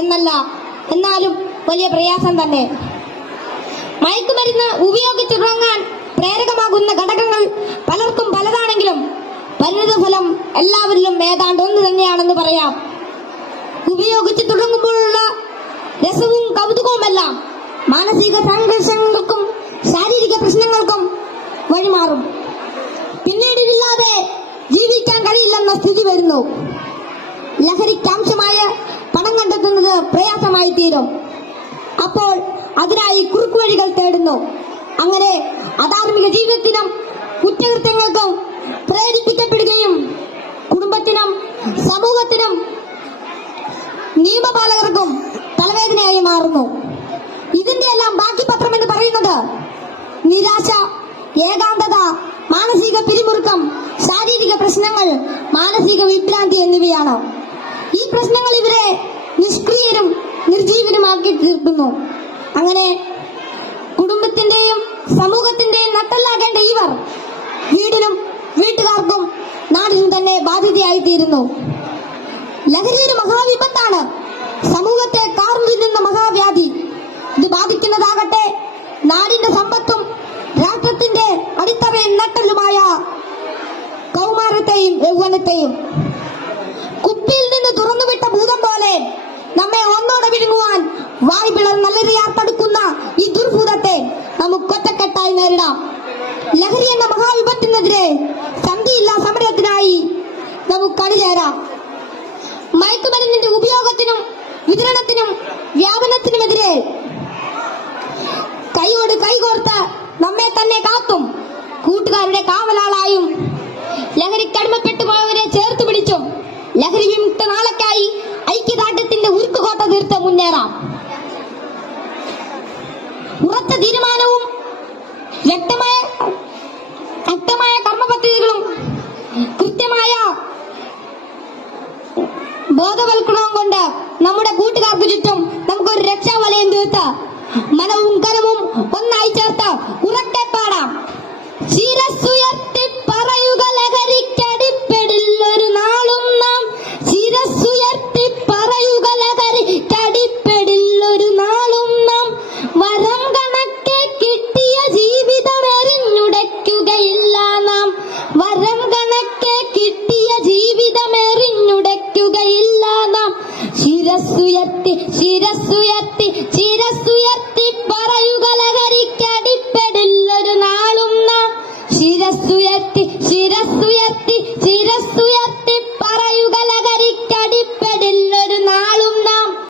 എന്നല്ല, എന്നാലും വലിയ പ്രയാസം തന്നെ. മയക്കുമരുന്ന് ഉപയോഗിച്ചുറങ്ങാൻ പ്രേരകമാകുന്ന ഘടകങ്ങൾ പലർക്കും പലതാണെങ്കിലും പരിണിതഫലം എല്ലാവരിലും ഏതാണ്ട് ഒന്ന് തന്നെയാണെന്ന് പറയാം. ഉപയോഗിച്ച് തുടങ്ങുമ്പോഴുള്ള രസവും കൗതുകവുമെല്ലാം മാനസിക സംഘർഷങ്ങൾക്കും ശാരീരിക പ്രശ്നങ്ങൾക്കും വഴിമാറും. പിന്നീട് ഇതില്ലാതെ ജീവിക്കാൻ കഴിയില്ലെന്ന സ്ഥിതി വരുന്നു. ലഹരിക്കാംശമായ പണം കണ്ടെത്തുന്നത് പ്രയാസമായി തീരും. അപ്പോൾ അതിനായി കുറുക്കുവഴികൾ തേടുന്നു. അങ്ങനെ അധാർമിക ജീവിതത്തിനും കുറ്റകൃത്യങ്ങൾക്കും പ്രേരിപ്പിക്കപ്പെടുകയും കുടുംബത്തിനും സമൂഹത്തിനും നിയമപാലകർക്കും തലവേദനയായി മാറുന്നു. ഇതിന്റെ എല്ലാം ബാക്കി പത്രം എന്ന് പറയുന്നത് നിരാശ, ഏകാന്തത, മാനസിക പിരിമുറുക്കം, ശാരീരിക പ്രശ്നങ്ങൾ, മാനസിക വിഭ്രാന്തി എന്നിവയാണ്. ഈ പ്രശ്നങ്ങൾ ഇവരെ നിഷ്ക്രിയരും നിർജീവനുമാക്കി തീർക്കുന്നു. അങ്ങനെ കുടുംബത്തിന്റെയും സമൂഹത്തിന്റെയും നട്ടെല്ലാകേണ്ട ഇവർ വീടിനും വീട്ടുകാർക്കും നാടിനും തന്നെ ബാധ്യതയായി തീരുന്നു. ലഹരി ഒരു മഹാവിപത്താണ്, സമൂഹത്തെ കാർന്നു തിന്നുന്ന മഹാവ്യാധി. ഇത് ബാധിക്കുന്നതാകട്ടെ നാടിന്റെ സമ്പത്തും രാഷ്ട്രത്തിന്റെ അടിത്തറയും നട്ടെല്ലുമായ കൗമാരത്തെയും യൗവനത്തെയും. കുപ്പിയിൽ നിന്ന് തുറന്നുവിട്ട ഭൂതം പോലെ നമ്മെ ഒന്നോടെ വിഴുങ്ങുവാൻ വായ്പിളർ നല്ലറിയാർ തടുക്കുന്ന ഈ ദുർഭൂതത്തെ നമുക്കൊറ്റക്കെട്ടായി നേരിടാം. ലഹരി എന്ന മഹാവിപത്തിനെതിരെ സന്ധിയില്ലാ സമരത്തിനായി നമുക്ക് അണിചേരാം. മയക്കുമരുന്നിന്റെ ഉപയോഗത്തിനും വിതരണത്തിനും വ്യാപനത്തിനുമെതിരെ കൈയോട് കൈകോർത്ത് നമ്മെ തന്നെ കാത്തും കൂട്ടുകാരുടെ കാവലാളായും ലഹരിക്കടിമപ്പെട്ടു പോയവരെ ചേർത്ത് പിടിച്ചും ലഹരി വിമുക്ത നാളേക്കായി ഐക്യദാർഢ്യത്തിന്റെ ഉരുക്കുകോട്ട തീർത്ത് മുന്നേറാം. ഉറച്ച തീരുമാനവും വ്യക്തമായ കർമ്മപദ്ധതികളും കൃത്യമായ ബോധവൽക്കരണവും കൊണ്ട് നമ്മുടെ കൂട്ടുകാർക്ക് ചുറ്റും നമുക്കൊരു രക്ഷാവലയം തീർത്ത് മനവും കരവും ഒന്നായി ചേർത്ത് ഉറക്കെ പാടാം. ശിരസ്സുയർത്തി പറയുക ലഹരിക്കടിപ്പെടില്ലൊരു നാളും നാം. ശിരസ്സുയർത്തി പറയുക ലഹരിക്കടിപ്പെടില്ലൊരു നാളും നാം. വരം കണക്കെ കിട്ടിയ ജീവിതം എറിഞ്ഞുടയ്ക്കുകയില്ല നാം. വരം കണക്കെ കിട്ടിയ ജീവിതം എറിഞ്ഞുടയ്ക്കുകയില്ല നാം. ശിരസ്സുയർത്തി ശിരസ്സുയർത്തി ശിരസ്സുയർത്തി പറയുക ലഹരിക്കടിപ്പെടില്ലൊരു നാളും നാം. ശിരസ്സുയർത്തി ശിരസ്സുയർത്തി ശിരസ്സുയർത്തി